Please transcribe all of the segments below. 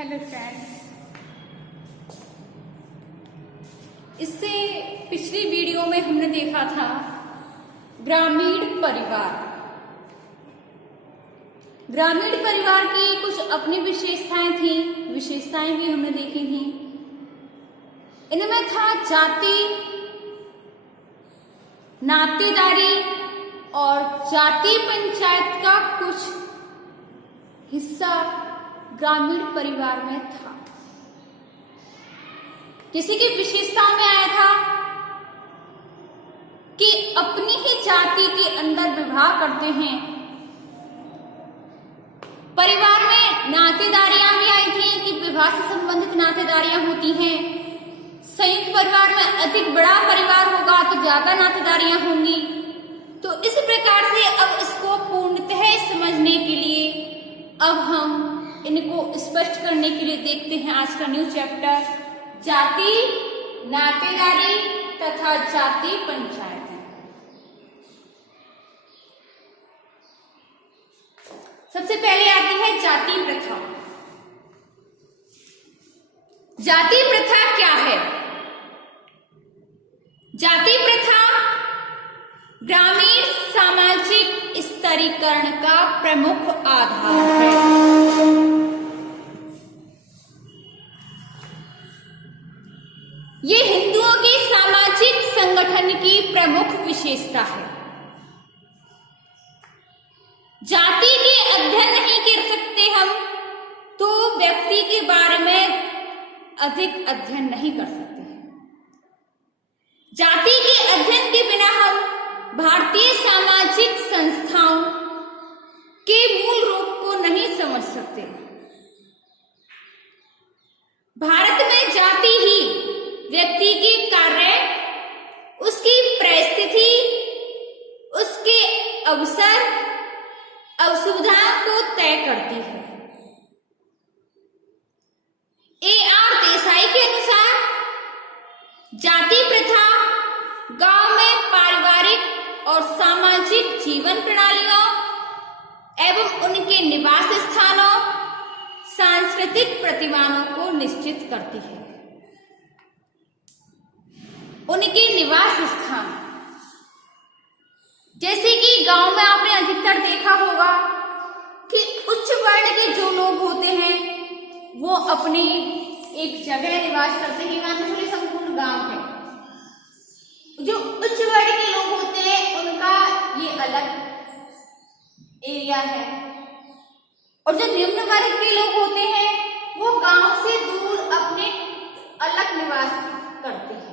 Hello friends, इससे पिछली video में हमने देखा था ग्रामीण परिवार। ग्रामीण परिवार की कुछ अपनी विशेषताएं थी, विशेषताएं भी हमने देखी थी। इनमें था जाति, नातेदारी और जाति पंचायत का कुछ हिस्सा ग्रामीण परिवार में था। किसी की विशेषताओं में आया था कि अपनी ही जाति के अंदर विवाह करते हैं। परिवार में नातेदारियां भी आई थी कि विवाह से संबंधित नातेदारियां होती हैं। संयुक्त परिवार में अधिक बड़ा परिवार होगा तो ज्यादा नातेदारियां होंगी। तो इस प्रकार से अब इसको पूर्णतः समझने के लिए अब हम इनको स्पष्ट करने के लिए देखते हैं आज का न्यू चैप्टर, जाति, नातेदारी तथा जाति पंचायत। सबसे पहले आती है जाति प्रथा। जाति प्रथा क्या है? जाति प्रथा ग्रामीण सामाजिक स्तरीकरण का प्रमुख आधार है। ये हिंदुओं की सामाजिक संगठन की प्रमुख विशेषता है। जाति के अध्ययन नहीं कर सकते हम तो व्यक्ति के बारे में अधिक अध्ययन नहीं कर सकते। जाति के अध्ययन के बिना हम भारतीय सामाजिक संस्थाओं के मूल रूप को नहीं समझ सकते। भारत में जाति ही व्यक्ति के कार्य, उसकी परिस्थिति, उसके अवसर, असुविधाओं को तय करती है। A.R. देसाई के अनुसार जाति प्रथा गांव में पारिवारिक और सामाजिक जीवन प्रणालियों एवं उनके निवास स्थानों, सांस्कृतिक प्रतिमानों को निश्चित करती है। उनके निवास स्थान, जैसे कि गांव में आपने अधिकतर देखा होगा कि उच्च वर्ण के जो लोग होते हैं वो अपनी एक जगह निवास करते हैं। मान लीजिए संपूर्ण गांव है, जो उच्च वर्ण के लोग होते हैं उनका ये अलग एरिया है, और जो निम्न वर्ग के लोग होते हैं वो गांव से दूर अपने अलग निवास करते हैं।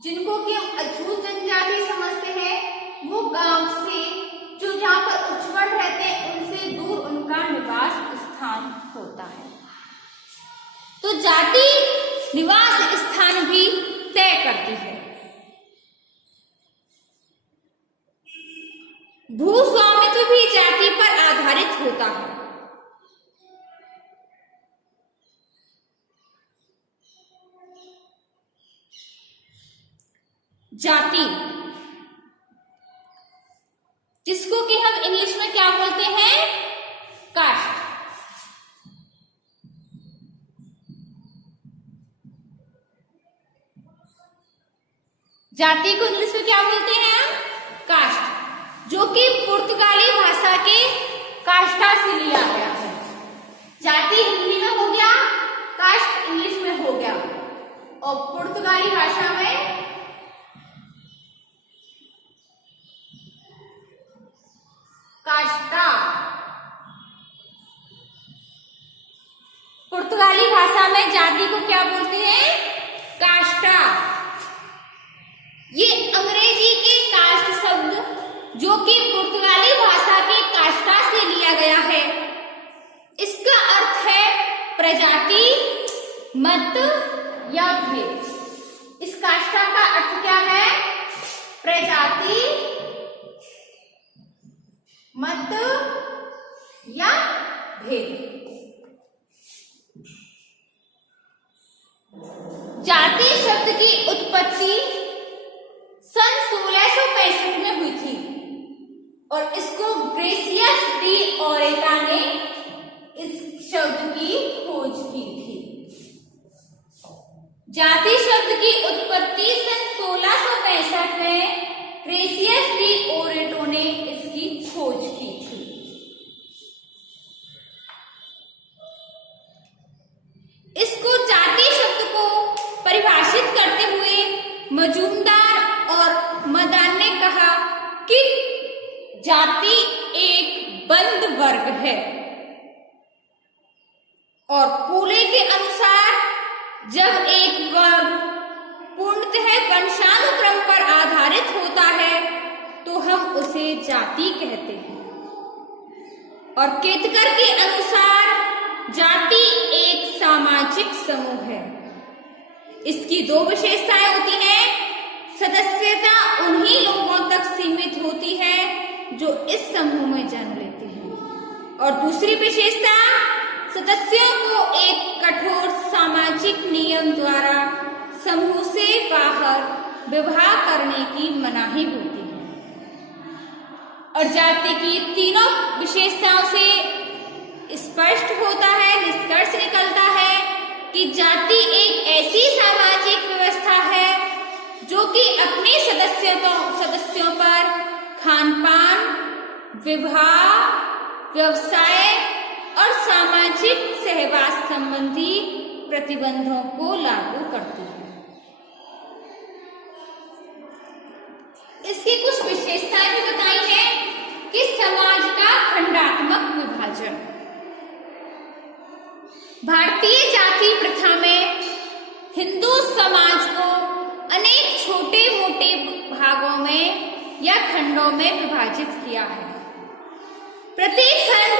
जिनको कि हम अछूत जनजाति समझते हैं वो गांव से, जो जहां पर उच्च वर्ण रहते हैं उनसे दूर उनका निवास स्थान होता है। तो जाति निवास स्थान भी तय करती है। भूस्वामित्व भी जाति पर आधारित होता है। जाति, जिसको कि हम इंग्लिश में क्या बोलते हैं? कास्ट। जाति को इंग्लिश में क्या बोलते हैं हम? कास्ट, जो कि पुर्तगाली भाषा के कास्टा से लिया गया है। जाति हिंदी में हो गया, कास्ट इंग्लिश में हो गया, और पुर्तगाली भाषा में कास्टा। पुर्तगाली भाषा में जाति को क्या बोलते हैं? कास्टा। ये अंग्रेजी के कास्ट शब्द जो कि पुर्तगाली भाषा के कास्टा से लिया गया है, इसका अर्थ है प्रजाति, मत या भेद। इस कास्टा का अर्थ क्या है? प्रजाति, मत या भेद। जाति शब्द की उत्पत्ति सन 1665 में हुई थी और इसको ग्रेसियस डी ओरेटा ने इस शब्द की खोज की थी। जाति शब्द की उत्पत्ति सन 1665 में क्रेसियस डी ओरेटो ने इसकी खोज की थी। इसको जाति शब्द को परिभाषित करते हुए मजूमदार और मदान ने कहा कि जाति एक बंद वर्ग है और कूले के अनुसार जब एक वर्ग पूर्णतः वंशानुक्रम पर आधारित होता है तो हम उसे जाति कहते हैं। और केतकर के अनुसार जाति एक सामाजिक समूह है। इसकी दो विशेषताएं होती हैं। सदस्यता उन्हीं लोगों तक सीमित होती है जो इस समूह में जन्म लेते हैं और दूसरी विशेषता सदस्यों को एक कठोर सामाजिक नियम द्वारा समूह से बाहर विवाह करने की मनाही होती है। और जाति की तीनों विशेषताओं से स्पष्ट होता है, निष्कर्ष निकलता है कि जाति एक ऐसी सामाजिक व्यवस्था है जो कि अपने सदस्यों पर खानपान, विवाह, व्यवसाय और सामाजिक सहवास संबंधी प्रतिबंधों को लागू करती है। इसकी कुछ विशेषताएं भी बताई हैं कि समाज का खंडात्मक विभाजन। भारतीय जाति प्रथा में हिंदू समाज को अनेक छोटे मोटे भागों में या खंडों में विभाजित किया है। प्रत्येक खंड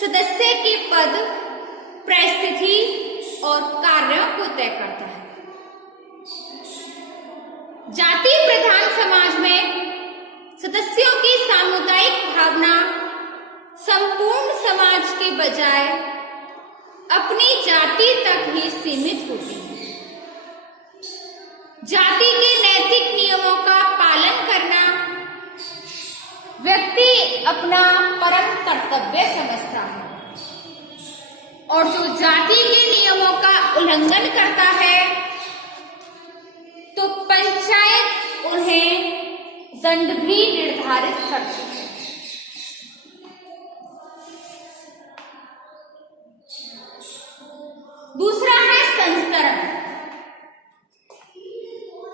सदस्य के पद, परिस्थिति और कार्यों को तय करता है। जाति प्रधान समाज में सदस्यों की सामुदायिक भावना संपूर्ण समाज के बजाय अपनी जाति तक ही सीमित होती है। जाति के नैतिक नियमों का पालन करना व्यक्ति अपना परम कर्तव्य समझता है और जो जाति के नियमों का उल्लंघन करता है तो पंचायत उन्हें दंड भी निर्धारित करती है। दूसरा है संस्करण।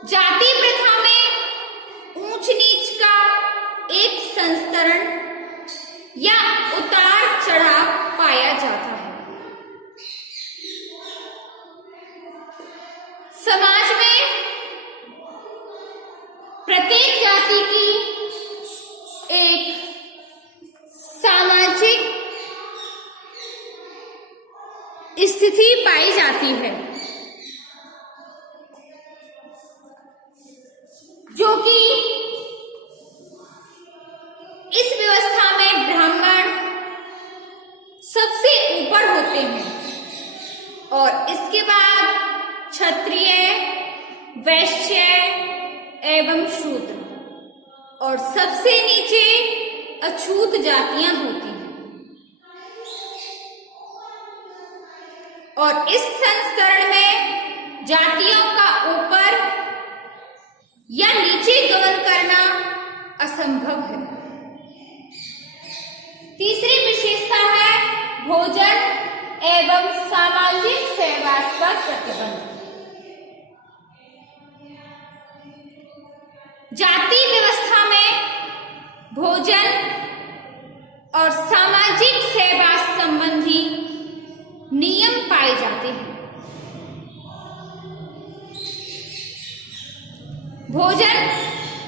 जाति प्रथा में ऊंच नीच का एक संस्करण या उतार चढ़ाव पाया जाता है। समाज में प्रत्येक जाति की एक सामाजिक स्थिति पाई जाती है जो कि इस व्यवस्था में ब्राह्मण सबसे ऊपर होते हैं और इसके बाद क्षत्रिय, वैश्य एवं शूद्र और सबसे नीचे अछूत जातियां होती हैं। और इस संस्करण में जातियों का ऊपर या नीचे गमन करना असंभव है। तीसरी विशेषता है भोजन एवं सामाजिक सहवास पर प्रतिबंध। जाति व्यवस्था में भोजन और सामाजिक सहवास संबंधी नियम पाए जाते हैं। भोजन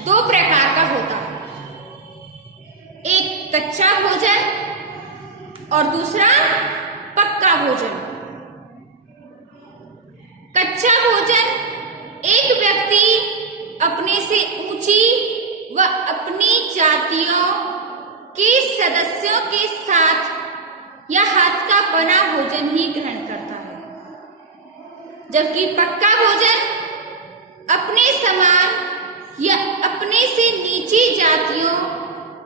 दो प्रकार का होता है, एक कच्चा भोजन और दूसरा पक्का भोजन। कच्चा भोजन एक व्यक्ति अपने से ऊंची व अपनी जातियों के सदस्यों के साथ या हाथ का बना भोजन ही ग्रहण करता है, जबकि पक्का भोजन अपने समान या अपने से नीची जातियों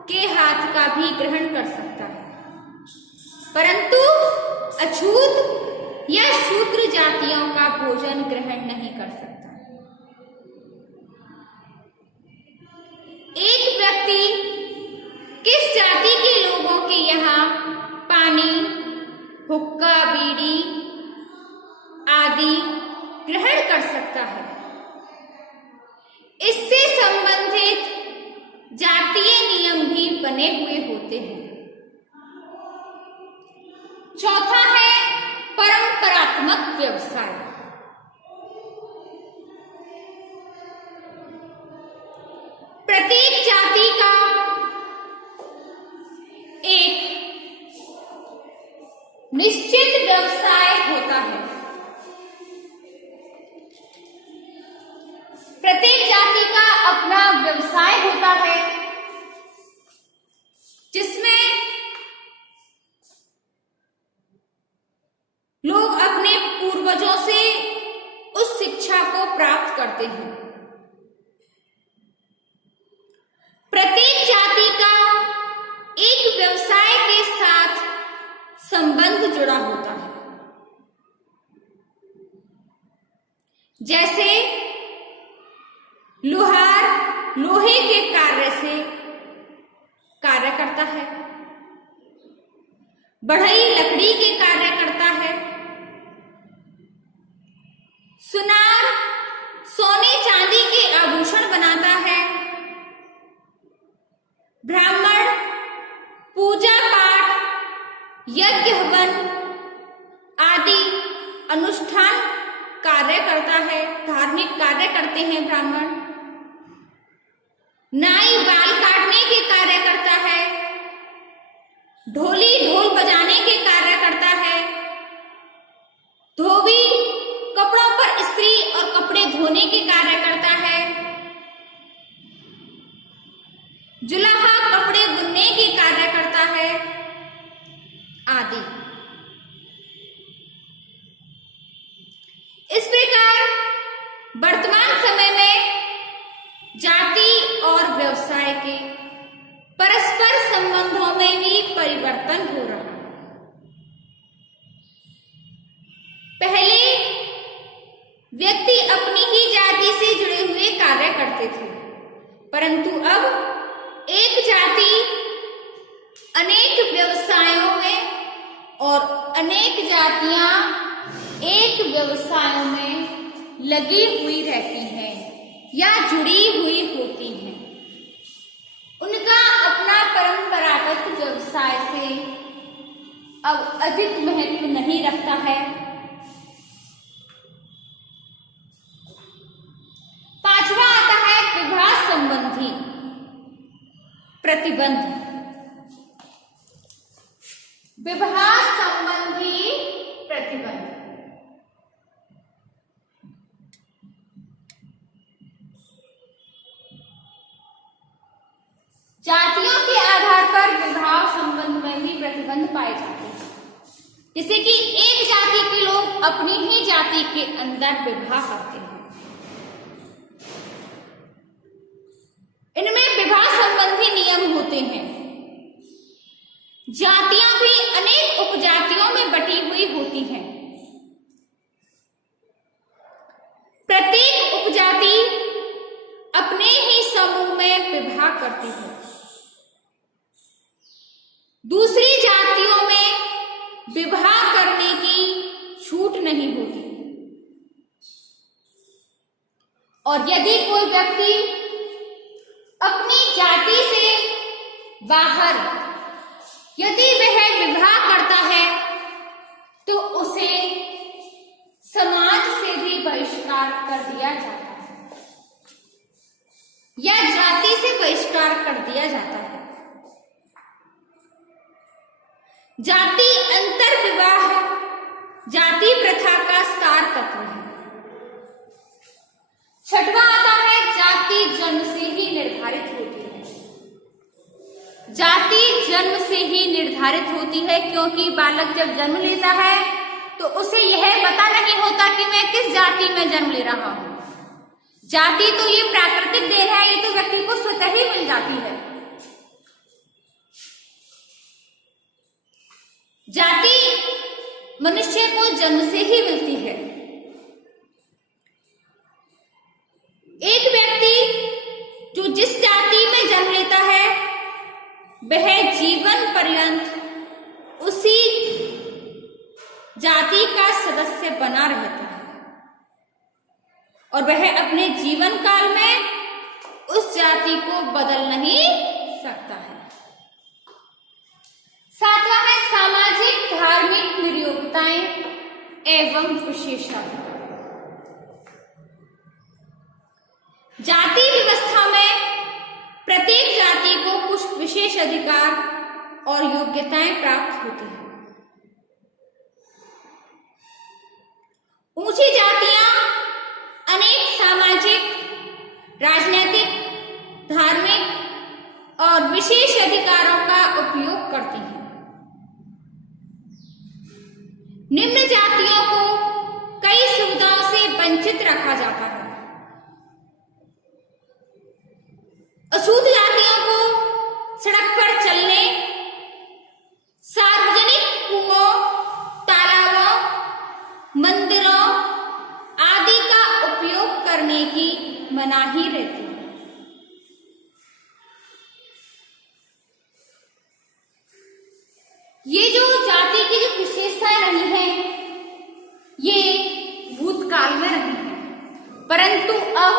के हाथ का भी ग्रहण कर सकता है, परंतु शूद्र जातियों का भोजन ग्रहण नहीं कर सकता। एक व्यक्ति किस जाति के लोगों के यहाँ पानी, हुक्का, बीड़ी आदि ग्रहण कर सकता है, इससे संबंधित जातीय नियम भी बने हुए होते हैं। चौथा है परंपरात्मक व्यवसाय। प्रत्येक जाति का एक निश्चित व्यवसाय होता है। प्रत्येक जाति का अपना व्यवसाय होता है, जिसमें लोग अपने पूर्वजों से उस शिक्षा को प्राप्त करते हैं। प्रत्येक जाति का एक व्यवसाय के साथ संबंध जुड़ा होता है। जैसे लोहार लोहे के कार्य से कार्य करता है, बढ़ई लकड़ी के कार्य करता है, सुनार सोने चांदी के आभूषण बनाता है, ब्राह्मण पूजा पाठ, यज्ञ हवन आदि अनुष्ठान कार्य करता है, धार्मिक कार्य करते हैं ब्राह्मण। नाई बाल काटने के कार्य करता है, ढोली ढोल बजाने के कार्य करता है, धोबी कपड़ों पर इस्त्री और कपड़े धोने के कार्य करता है, जुलाहा कपड़े बुनने के कार्य करता है आदि। इस प्रकार वर्तमान समय में जाति और व्यवसाय के परस्पर संबंधों में भी परिवर्तन हो रहा है। पहले व्यक्ति अपनी ही जाति से जुड़े हुए कार्य करते थे, परंतु अब एक जाति अनेक व्यवसायों में और अनेक जातियां एक व्यवसायों में लगी हुई रहती हैं या जुड़ी हुई होती हैं। उनका अपना परंपरागत व्यवसाय से अब अधिक महत्व नहीं रखता है। पांचवा आता है विवाह संबंधी प्रतिबंध। विवाह संबंधी प्रतिबंध जातियों के आधार पर विवाह संबंध में भी प्रतिबंध पाए जाते हैं। जैसे कि एक जाति के लोग अपनी ही जाति के अंदर विवाह करते हैं। इनमें विवाह संबंधी नियम होते हैं। जातियां भी अनेक उपजातियों में बटी हुई होती हैं। प्रत्येक उपजाति अपने ही समूह में विवाह करती है। दूसरी जातियों में विवाह करने की छूट नहीं होती। और यदि कोई व्यक्ति अपनी जाति से बाहर यदि वह विवाह करता है तो उसे समाज से भी बहिष्कार कर दिया जाता है या जाति से बहिष्कार कर दिया जाता है। जाति अंतर विवाह जाति प्रथा का सार तत्व है। छठवां आता है जाति जन्म से ही निर्धारित होती है। जाति जन्म से ही निर्धारित होती है, क्योंकि बालक जब जन्म लेता है तो उसे यह पता नहीं होता कि मैं किस जाति में जन्म ले रहा हूं। जाति तो ये प्राकृतिक देन है, ये तो व्यक्ति को स्वतः ही मिल जाती है। जाति मनुष्य को जन्म से ही मिलती है। एक व्यक्ति जो जिस जाति में जन्म लेता है वह जीवन पर्यंत उसी जाति का सदस्य बना रहता है और वह अपने जीवन काल में उस जाति को बदल नहीं सकता है। सातवां है सामाजिक धार्मिक निर्योग्यताएं एवं विशेषाधिकार। जाति व्यवस्था में प्रत्येक जाति को कुछ विशेष अधिकार और योग्यताएं प्राप्त होती हैं। ऊंची जातियां अनेक सामाजिक, राजनीतिक, धार्मिक और विशेष अधिकारों का उपयोग करती हैं। निम्न जातियों को कई सुविधाओं से वंचित रखा जाता है। अछूत जातियों को सड़क पर चलने, सार्वजनिक कुओं, तालाबों, मंदिरों आदि का उपयोग करने की मनाही रहती है। ये जो जाति की जो विशेषताएं रही हैं, ये भूतकाल में रही हैं, परंतु अब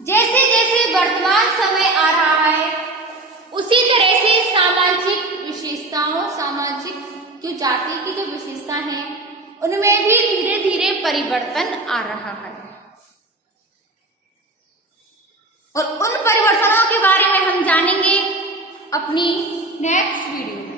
जैसे जैसे वर्तमान समय आ रहा है उसी तरह से सामाजिक विशेषताओं, सामाजिक जो जाति की जो विशेषता है उनमें भी धीरे धीरे परिवर्तन आ रहा है और उन परिवर्तनों के बारे में हम जानेंगे अपनी नेक्स्ट वीडियो में।